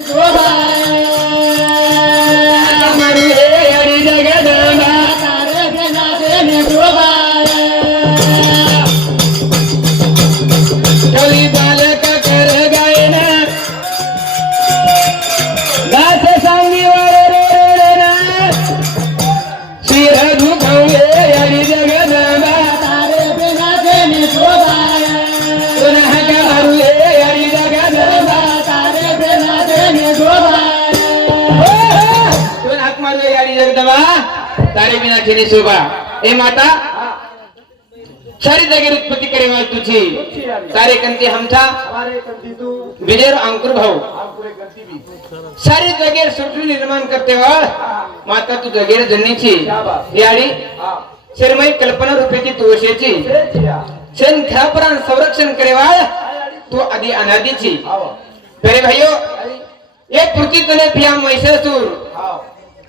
Oh! तारे बिना ठेणी शोभा ए माता सारी जागेर उत्पत्ती करेवाल तुझी. सारे कंती हमथा. विजय अंकुर भाऊ. सारी जगह सृष्टी निर्माण करते वाळ. माता तू जगेर जन्नीची. याडी शर्मई कल्पना रूपेची तुळशीची शेण खेळापरान संरक्षण करेवाळ तू आधी अनादीची. अरे भाईयो एक पृथ्वी तने पिया मैससूर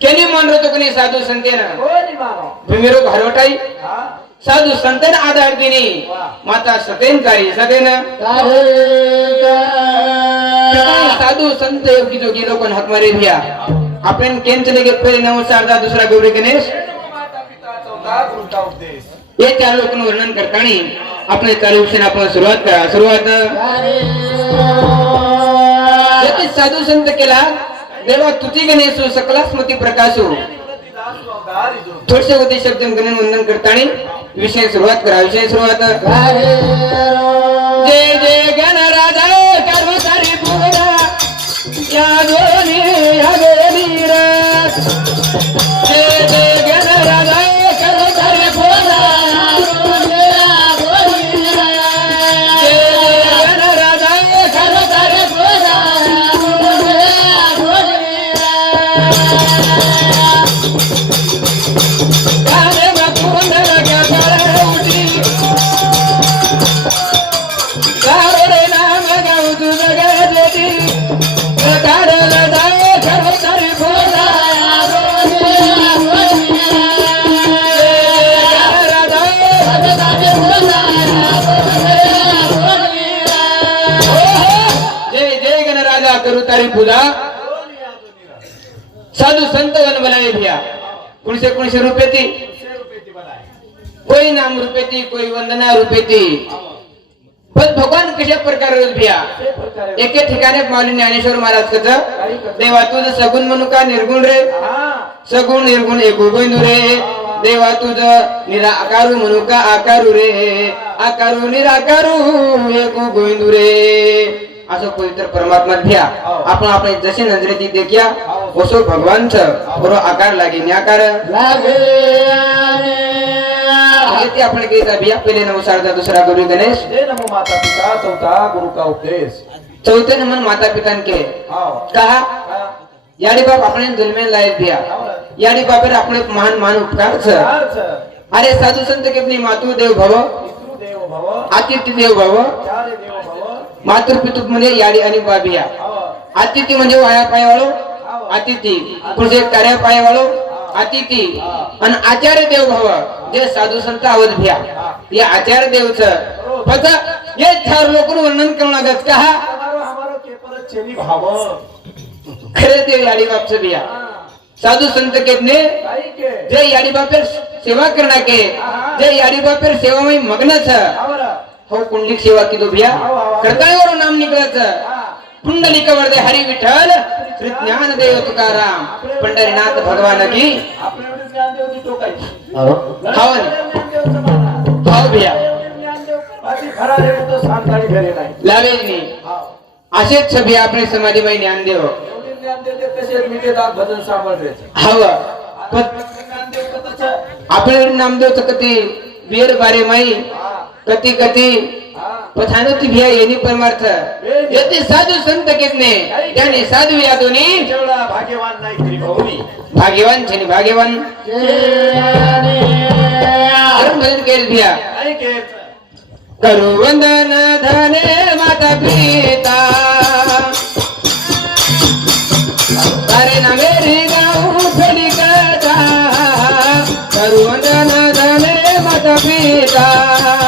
केनी मान तो कनी साधू संतेन? भूमिरो घरवटाई साधू संतेन आधार दिनी. माता सतेन. कारी सतेन साधू संत योगी जोगी लोक हाक मारे भिया आपण केम चले गे पहिले नव शारदा दुसरा गौरी गणेश? हे चार लोक वर्णन करताना आपण चालू विषय आपण सुरुवात करा. सुरुवात. साधू संत केला. देवा तुझी गणेश सकला स्मृती प्रकाशू थोडसे होते शब्द गणन वंदन करताना विषय सुरुवात करा विषय सुरुवात जय जय गणराजा कर्मचारी पुरा या दोन्ही या दोन्ही एकोणीशे एकोणीशे रुपये ती कोई नाम रुपये ती कोई वंदना रुपये ती पण भगवान कशा प्रकारे भिया एके ठिकाणी माऊली ज्ञानेश्वर महाराज कच देवा तुझ सगुण म्हणू का निर्गुण रे? सगुण निर्गुण एक गोंदू रे देवा तुझ निराकारू म्हणू का आकारू रे? आकारू निराकारू एक गोंदू रे असं पवित्र परमात्मा भ्या आपण आपण जसे नजरेती देखिया वसो भगवान बरो आकार लागे निराकार ते आपण काही भिया पहिले नवसारचा दुसरा गुरु गणेश. माता पिता चौथा गुरु का उपदेश. चौथे नमन माता पितान के कहा? याडी बाप आपण जन्मेन लायक भिया. याडी बापेर आपण महान महान उपकार छ अरे साधू संत केपनी मातू देव भव. देव भव. आतिथ्य देव भव. चारे देव भव. मातृ पितृ म्हणजे याडी आणि बाबिया. अतिथी म्हणजे वाया पायावाळो अतिथी. म्हणजे कार्या पायावाळो अतिथी. आणि आचार्य देव भाव जे साधू संत आवत भ्या या आचार्य देवच फक्त हे चार लोक वर्णन करू लागत का? हा खरे देव याडी बापच बिया. साधू संत केपने जे याडी बापेर सेवा करना के जे याडी बापेर सेवा में मग्न छ हो कुंडलिक सेवा की तो भैया करताय नाम निकळत पुंडलिक वरदे हरी विठ्ठल श्री ज्ञान देव तुकाराम पंढरीनाथ भगवान की. हाव भैया ज्ञान देव बाकी खरा देव तो सांगतानी घरी नाही लावेज नी हाव. असेच छबी आपले समाधी माई ज्ञान देव एवढे ज्ञान देव ते कसे मिटे दात भजन सांभाळायचे? हव. पण ज्ञान देव तर तसं आपले नामदेव तर कधी वीर बारे माई कती कती पथानोती भिया येणी परमार्थ येते साधू संत केतने त्याने साधू या दोन्ही भाग्यवान नाही भाग्यवान छे भाग्यवान धर्म भजन केल भिया करू वंदन धने माता पिता धने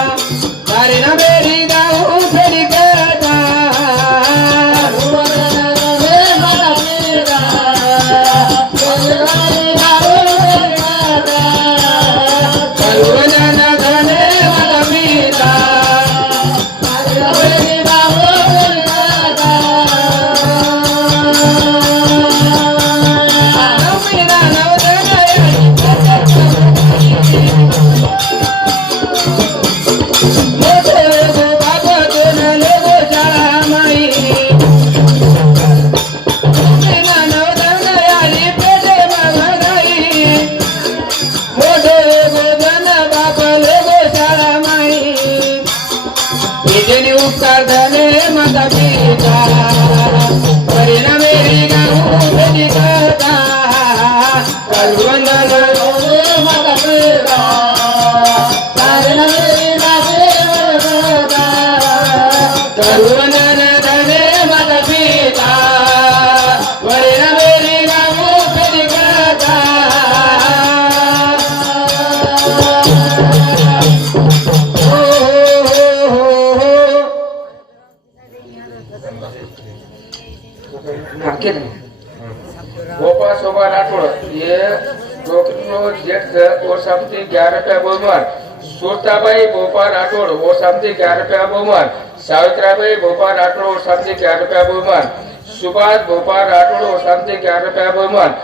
बहुमान सुरताबाई भोपाल राठोड और समती ग्यारह रुपया बहुमान सावित्राबाई भोपाल राठोड और समती ग्यारह रुपया बहुमान सुभाष भोपाल राठोड और समती ग्यारह रुपया बहुमान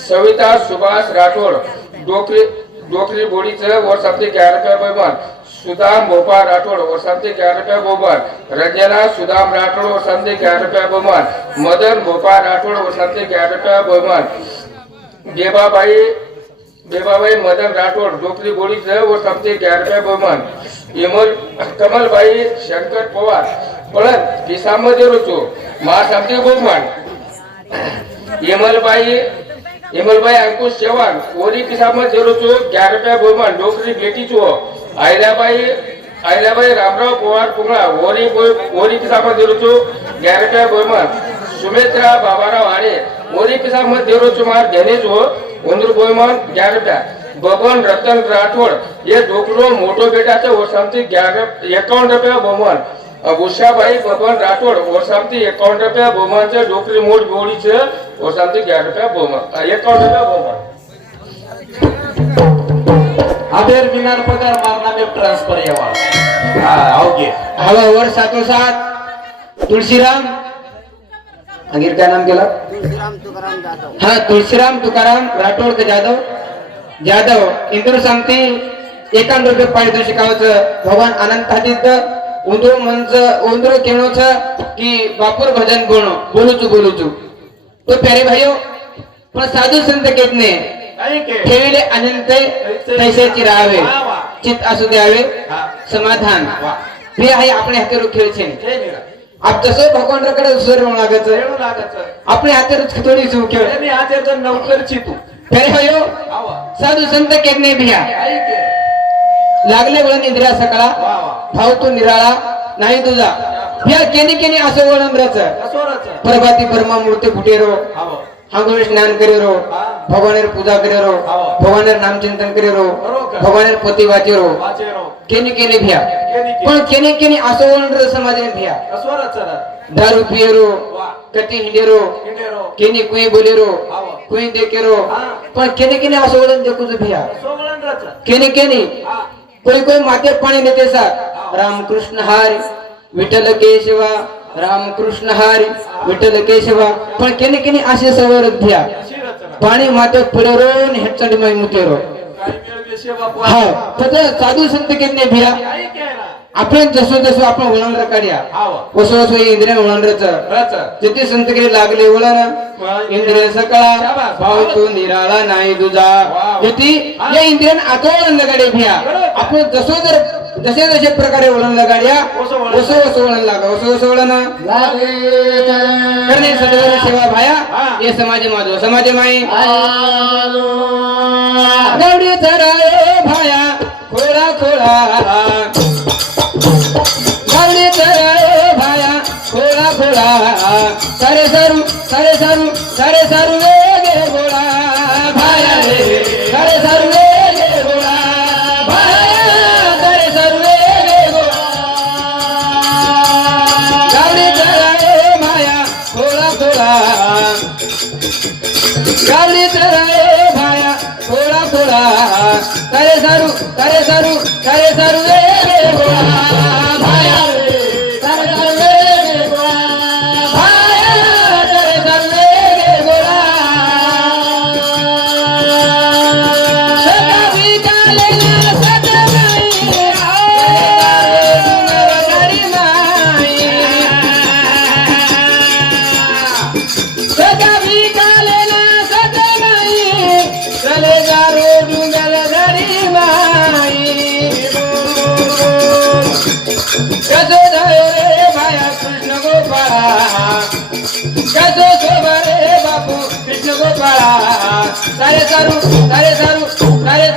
सविता सुभाष राठोड डोकरी डोकरी बोडीचं और समती ग्यारह रुपया बहुमान सुदाम भोपाल राठोड और समती ग्यारह रुपया बहुमान रंजना सुदाम राठोड और समती ग्यारह रुपया बहुमान मदन भोपाल राठोड और समती ग्यारह रुपया बहुमान बेबाबाई बेबाबाई मदन राठोड डोकरी बोडीचं और समती ग्यारह रुपया बहुमान इमल कमलबाई शंकर पवार पळत किसामध्ये रुचो मा समती बहुमान यमलबाई यमलबाई अंकुश चव्हाण ओरी किसामत जेरोचो ग्यारह रुपया बहुमान डोकरी बेटी चो आयलाबाई आयलाबाई रामराव पवार पुंगळा ओरी बो- ओरी किसामत जेरोचो ग्यारह रुपया बहुमान सुमित्रा बाबाराव आडे ओरी किसामत जेरोचो मार घेनेचो रुपया बहुमान उषाबाई बबन राठोड वर्षांती एकावन्न रुपया बहुमानचे डोकरी मोठ बोडीचे वर्षांती ग्यारह रुपया बहुमान एकावन्न रुपया बहुमान आबेर मिनार पगार मारना में ट्रांसफर यावा. हा आवगे हवा वर सातो सात तुळशीराम अंगीर काय नाम केलं? हा तुळशीराम तुकाराम राठोड का जाधव. जाधव इंदूर सांगते एकान रुपये पारितोषिकावचं भगवान अनंत हातीत उंदरो मंच उंदरो केणोच की बापूर भजन गुण बोलूचू बोलूचू. तो प्यारे भाईयो पण साधू संत केतने ठेविले अनंत तैसेची राहावे. चित असू द्यावे. समाधान. हे आहे आपल्या हातेवर खेळ आप जसं भगवानकडे सुर लागत आपल्या हातेवर थोडी साधू संत केतने भिया लागले वळण इंद्रिया सकळा। भाव तो निराळा। नाही तुझा भिया केनी केनी असं वळण रच प्रभाती परमा मूर्ती फुटेरो हांगोळ स्नान करेरो भगवानेर पूजा करेरो भगवानेर नाम चिंतन करेरो भगवानेर पोती वाचेरो केनी केनी भिया. पण केनी केनी असं वळण र समाजाने भिया. दारू पियरो कटी हिंडेरो केनी कुई बोलेरो कुई देखेरो. पण केने केने असं वळण देखूच भिया. केने केने. कोई कोई माते पाणी नेते सा. रामकृष्ण हारी विठ्ठल केशवा. रामकृष्ण हारी विठ्ठल केशवा. पण केने केने असे सवरत भिया. पाणी माते पुरेरो हेटचंडी माई मुतेरो. हा तर साधू संत केने भिया आपण जसं जसं आपण वळण काढ्या वसो वसो इंद्रिया वळण जिथे संत केले लागले वळण इंद्रिय सकाळ भाव तो निराळा नाही तुझा जिथे या इंद्रियान आतोळण लगाडे भिया आपण जसो जर जसे जसे प्रकारे वळण लगाड्या वसो वसो वळण लागा. वसो वसो वळण. करणे सदगर सेवा भाया. हे. समाज माझो समाज माई. भाया. खोळा खोळा गावडी चरायो भाया खोळा खोळा सारे सारू सारे गोळा भाया रे सारे सारू वेगे गोळा भाया सारे सारू वेगे गोळा गावडी चरायो भाया खोळा खोळा भाया खोळा खोळा सारे सरू सारे सारू गोळा भाया गोपाळा सारे सारू सारे सारू सारे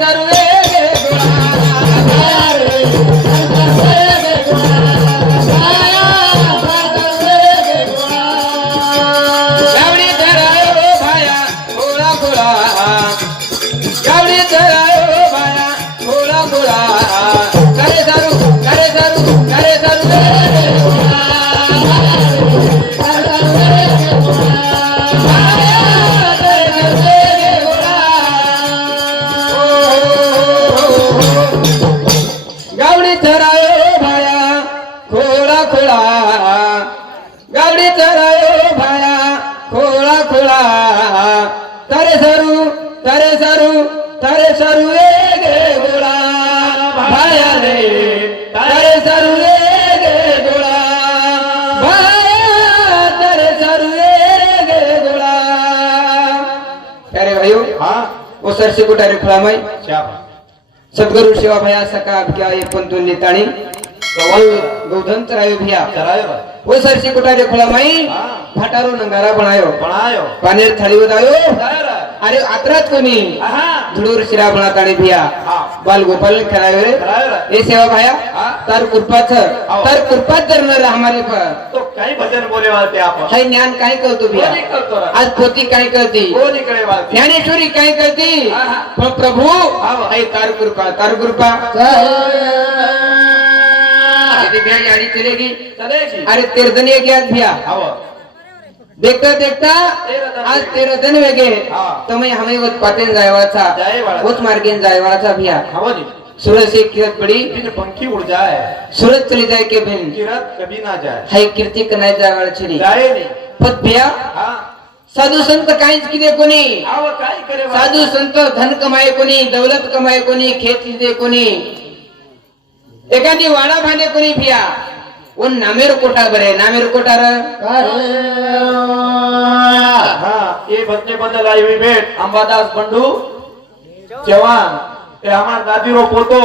हाँ? वो सरसे कुटारे फळामाई शाबाश सद्गुरु शिवा भया सका क्या ये पंतु निताणी. गवल गौधन तरायो भिया. करायो रे. वो सरसे कुटारे फळामाई हाँ. फाटारो नंगारा बनायो बनायो पानेर करायो रे. अरे आत्रात कोणी? धुडूर शिरा बनाताणी भिया हा. बाल गोपाल रे. ए सेवा भाया हा. तार कृपाच हाव. तार कृपाच जर न हमारे पर तो काही भजन बोले वालते आपण. हाय ज्ञान काय करतो भिया? आज पोती काय करते ज्ञानेश्वरी काय करते हा, हा. पण प्रभू. हाय तार कृपा तार कृपा अरे तेरे दिन एक याद भैया देखता देखता आज. तेरं दिन वेगे हा. तुम्ही हमें उत पातेन जायवाचा. उत मार्गेन जायवाचा भैया सूरज से किरत पड़ी. बिन पंखी उड़ जाए सूरज चली जाए के बिन. किरत कभी ना जाए हाय कीर्ती कनाय जायवाळ छनी जाए नहीं पत भैया. साधू संत काहीच किदे कोणी? साधू संत धन कमाये कोणी दौलत कमाये कोणी खेत लिदे कोणी? एखादी वाडा भांडे कोणी भिया? ओ नामेर कोटा बरे नामेर कोटार हा बदले बदल आई भेट. अंबादास बंडू जवान. ये हमारा दादी रो पोतो.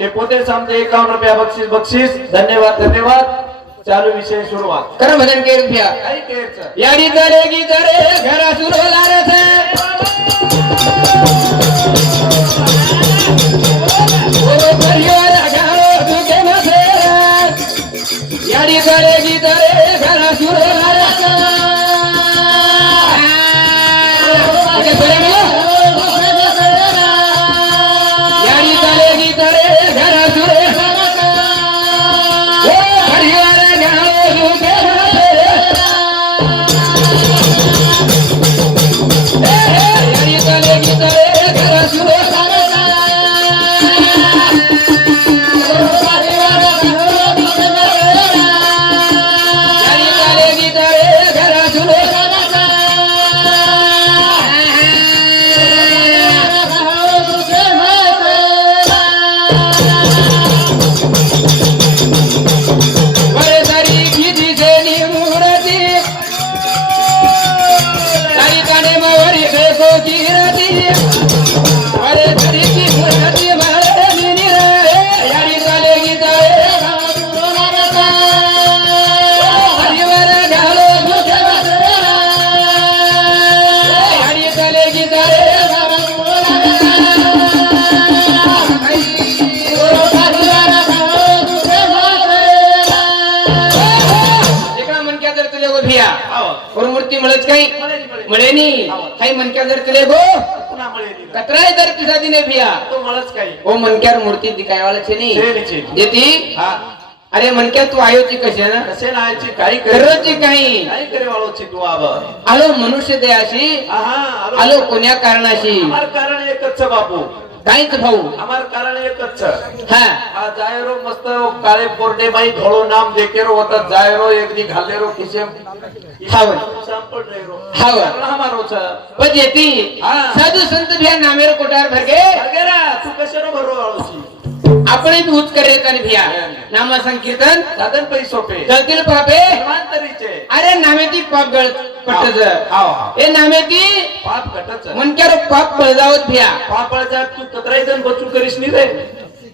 ये पोते सामने एकावन्न रुपया बक्षीस बक्षीस. धन्यवाद धन्यवाद. चालू विषय सुरुवात. कर भजन केर भिया. काही केरचं याडी जरेगी जरे घरा सुरो लारस याडी जर तुले गो. पुन्हा मळे नी. कतराय जर पिसा दिने भिया. तो मळच काही. ओ मनक्यार मूर्ती दिखायवाला छे नी छे नी, हा. अरे मनक्या तू आयोची कशी आहे ना? कसे नायची काही करे. दररोजची काही. काही करे तू आलो मनुष्य दयाशी आलो. आलो कोण्या कारणाशी? कारण एकच बापू. काहीच भाऊ. हमार कारण एकच. हा. आ जायरो मस्त काळे पोरडे बाई धोळो नाम देकेरो होता जायरो एकदी घालेरो खिसे हावन. संपट रेरो हावन. कारण हमारो छ पण येती. हा. साधू संत भिया नामेर कोटार भरगे. अगेरा तू कशारो भरो वाळोची आपण उच करे आणि भिया. नाम संकीर्तन साधन पै सोपे. जळतील पापे. अरे नामेती पाप गळ पटत हाव, हाव. ए नामेती पाप घटच मनक्यार पाप पळजावत भिया. पापळचा तू कतराई जण बचू करीस नी रे.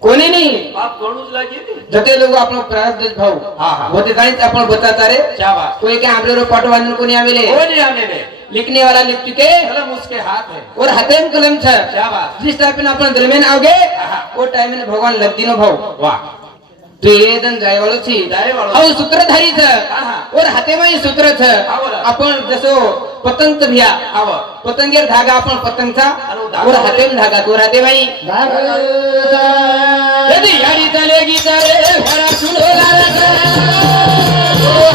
कोणी नाही. पाप गणूच लागे जते लोक आपण प्रारब्ध भाऊ. हा, हा. होते काहीच आपण बताता रे. शाबाश कोई क्या आपले पाठ बांधून कोणी आवेले कोणी आलेले लिखने वाला लिख चुके कलम उसके हाथ है और कलम छ. शाबाश जिस टाइप में अपन दिल में आओगे वो टाइम में भगवान लग नो भाऊ. वाह. तो ये दन जाय वालो छी जायवाळो. और सूत्रधारी छ आहा. और हाथे में सूत्र छ हा, बोला. आपण जसो पतंग भिया आव पतंगेर धागा आपण पतंगचा. और हाथे में धागा तो राहते भाई यदि यारी चलेगी तरे घरा सुनो लाला ओ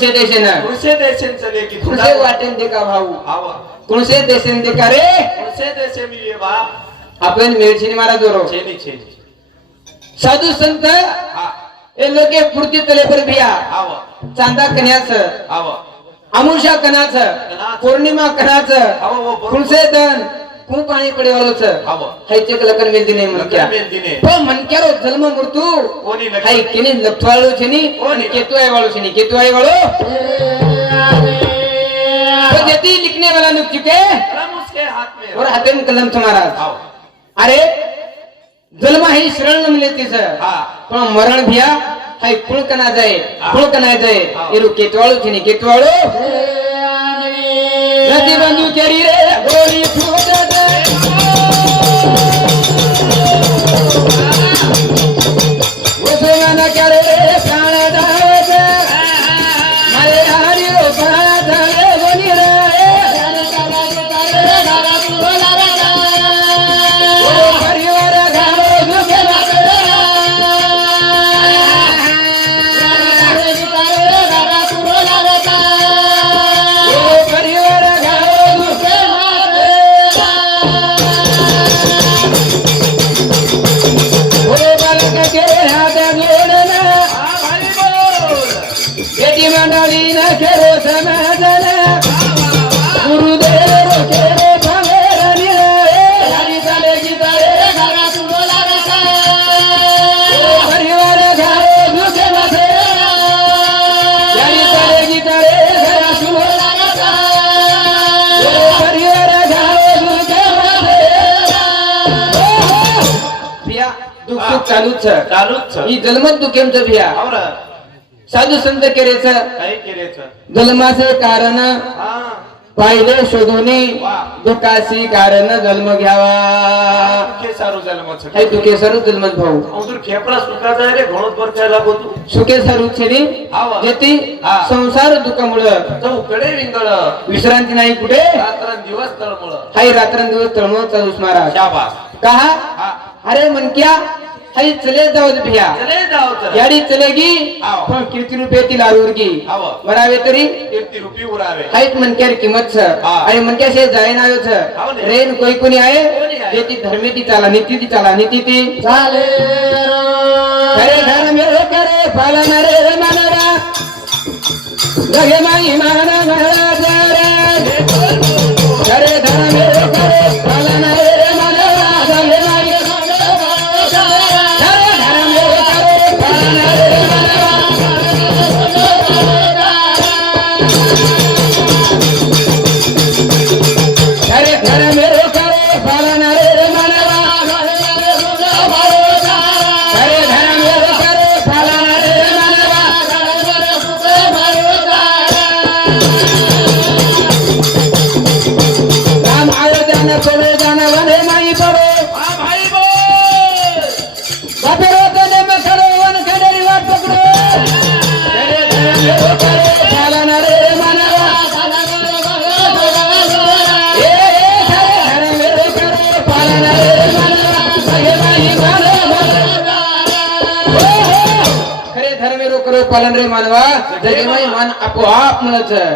कुणसे कुणसे वाटेन दे का भाऊ? आवा कुणसे देशेन दे का रे? कृषे देशे बा. आपण मेळशीने मारा जोरो. छेनी छेनी साधू संत हा. ए लोके पुरती तले पर आवा चांदा कन्याच. आवा अमुषा कनाच. कणाचं. पौर्णिमा कनाच. कुणसे दन. कु पाणी पडे. पण मनक्यारो जन्म मृत्यू. कोणी लग्न- हाय केनी लथवाळू छेनी कोणी? केतु आहे वाळू छेनी केतु आहे वाळू तो जेती लिखने वाला नुक चुके? कलम उसके हाथ में. और हाथे में कलम तुम्हारा अरे जन्म ही शरण मिले तिस हा. पण मरण भिया हाय कुळ कना जाय. कुळ कना जाय. एरू केतवाळू छेनी केतवाळू नदी बंधू केरी रे गोली फूट Thank you. ही साधू संत केलेच जन्माचे कारण हा पाहिले शोधूने वा. दुखाशी कारण जन्म घ्यावा सारू जन्म सरू जन्मत भाऊ रे वर काय लागो तू सुखे सरू छेनी आवा. जेती हा. संसार दुखामुळं चौकडे विंगळ विश्रांती नाही कुठे रात्र दिवस तळमळ हाई रात्रंदिवस तळमळ चालूस महाराज शाबास कहा हा अरे मनक्या चले जाऊ दे भिया चले जाओ चल याडी चलेगी आवा. पण कीर्ती रुपये ती लारूरगी आवा. बरावे तरी कीर्ती रूपी उरावे हाईट मनक्यार किंमत छ हा. आणि मनक्या शे जाय ना छ. रेन कोई कोणी आहे कोणी आहे? जे ती धर्मे ती चाला नीती ती चाला नीती ती चाले करे धर्म करे पालन रे मनरा जगे माई मान महाराज रे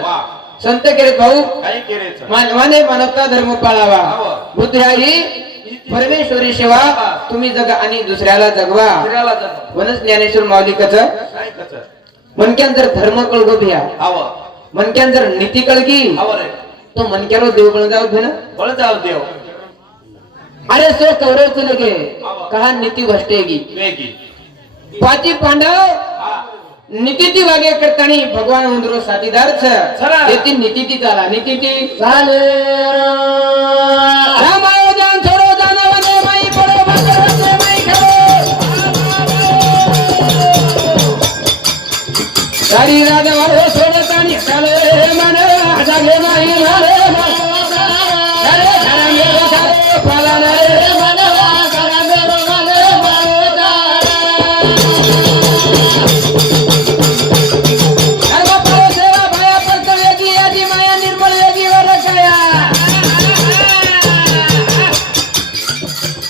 वा संत केरे भाऊ मानवाने मानवता धर्म पाळावा. ही. परमेश्वरी सेवा तुम्ही जगा आणि दुसऱ्याला जगवा. म्हणून ज्ञानेश्वर माऊलिकच काय कच मनक्यान जर धर्म कळगो भिया मनक्यान जर नीती कळगी तो मनक्यारो देव बळ जाऊ ना? बळ जाऊ देव. अरे सो कौरव लगे. कहा नीती भष्टेगी. वेगी. पाची पांडव हा नीती ती वागे करतानी भगवान उंदरो साथीदार छ खरा. येती नीती ती चाला नीती ती चाले रामायोजन छोडो जानवने माई पडो बाजाराचे माई खडो गाडी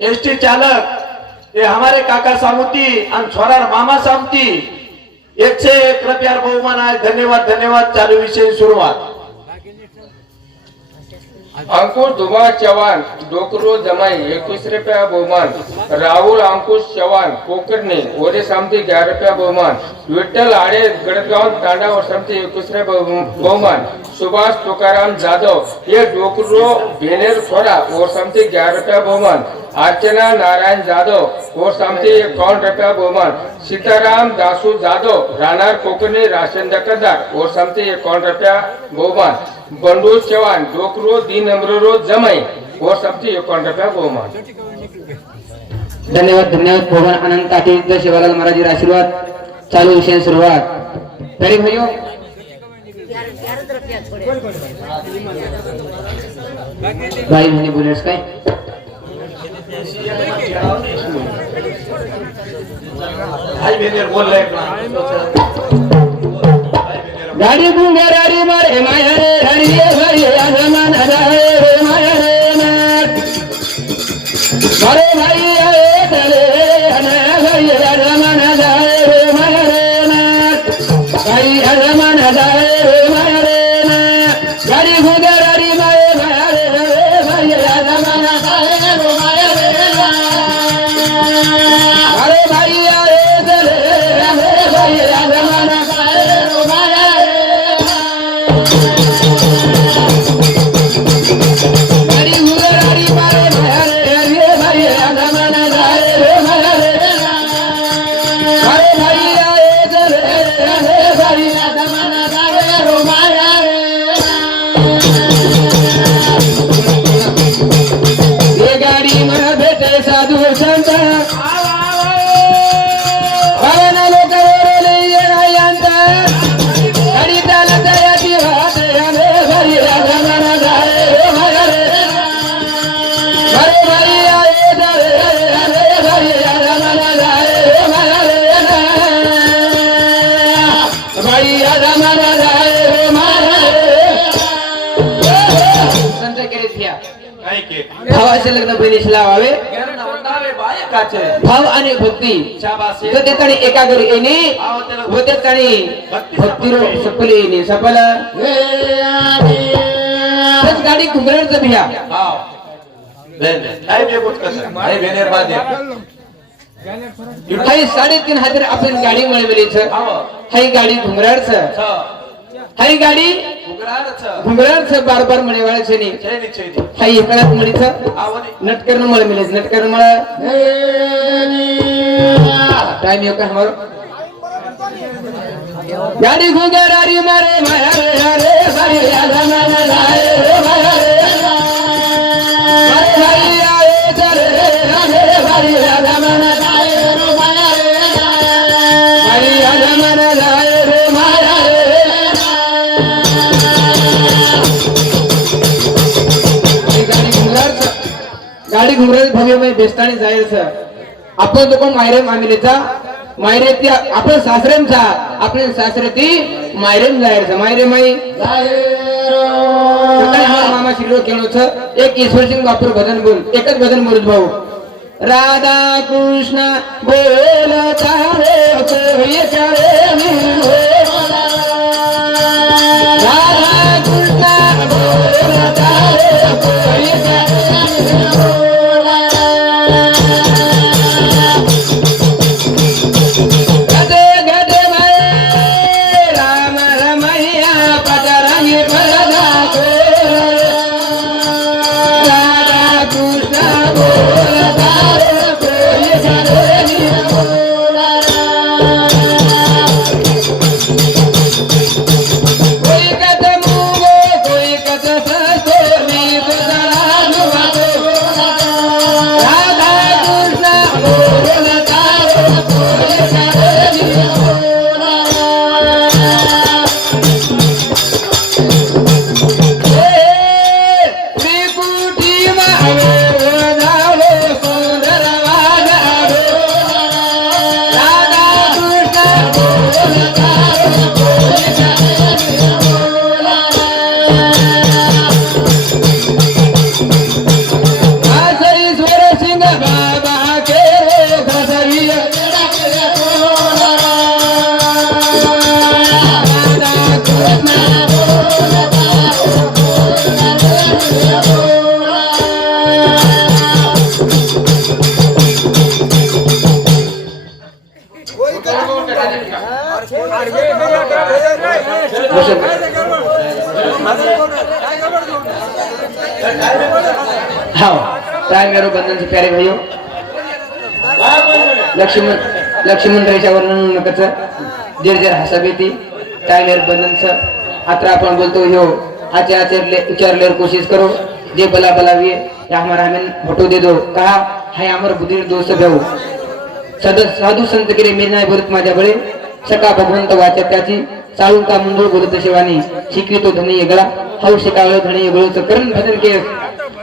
एस टी चालक ये हमारे काका सामुती आणि छोरार मामा सामती एकशे एक रुपयार बहुमान आहे. धन्यवाद धन्यवाद. चालू विषयी सुरुवात. अंकुश धुमाळ चव्हाण डोकरो जमाई एकवीस रुपया बहुमान. राहुल अंकुश चव्हाण कोकर्णे ओरे सामती ग्यारह रुपया बहुमान. विठ्ठल आडे गडगाव तांडा व सामती एकवीस रुपया बहुमान. सुभाष तुकाराम जाधव ये डोकरो भेनेर खोरा और सामती ग्यारह रुपया बहुमान. अर्चना नारायण जाधव और सामती एकावन्न रुपया बहुमान. सीताराम दासू जाधव राहणार कोकणी राशन दकदार और सामती एकावन्न रुपया बहुमान. बंडू चव्हाण डोकरो दिन अमरो जमाई और रुपया बहुमान धन्यवाद धन्यवाद भगवान अनंत आठवत शिवालाल महाराज आशीर्वाद। चालू विषय सुरुवात तरी भाइयों भाई म्हणे बोलेस काय गाडी गुंगाराडी मारे माया रे हरी रे हरी आसमान हजारे रे माया रे भावाचे लग्न बहिणीशी लावावे? बायकाचे भाव आणि भक्ती. शाबास. व त्या ठिकाणी एका घरी येणे व त्या ठिकाणी भक्ती सफल येणे. सफल तोच गाडी घुंगराचं भिया हाई साडेतीन हजार आपण गाडी मिळवलीच हाव हाई गाडी घुंगराच हाई गाडी? घुंगराच बार बार निचे दी हाई एकळात म्हणीच आवनी नटकरण मळ मिळेच नटकरण मळ. टाइम येऊ का हमारो? गाडी घुंगरारी मारे माया रे रे रे रे घुंगरार भव्यमय बेस्ताणी जायचं आपण तो कोण मायरेम आमिलेचा मायरे ती आपण सासरेमचा आपण सासरे ती मायरेम जायचं मायरे माई. मामा शिरो केलं होतं एक ईश्वर सिंग बापूर भजन बोल. एकच भजन बोलत भाऊ. राधा कृष्ण बोलता निर्मोला. राधा कृष्ण बोलता प्राय प्यारे भाइयों लक्ष्मण लक्ष्मण रेषा वर्णन नकच जर जर हसाब येते टायलर बंधनच आता आपण बोलतो ह्यो आचे आचरले विचारले कोशिश करो जे बला बलाविये या हमारा हमें फोटो दे दो कहा है अमर बुद्धी दोस्त भाऊ सद साधू संत किरे मी नाही बोलत माझ्या बळे. सका भगवंत वाचक त्याची चालून का मुंडूळ बोलत शिवानी शिकवितो धनी येगळा हौ शिकावळ धनी येगळूच करण भजन केस.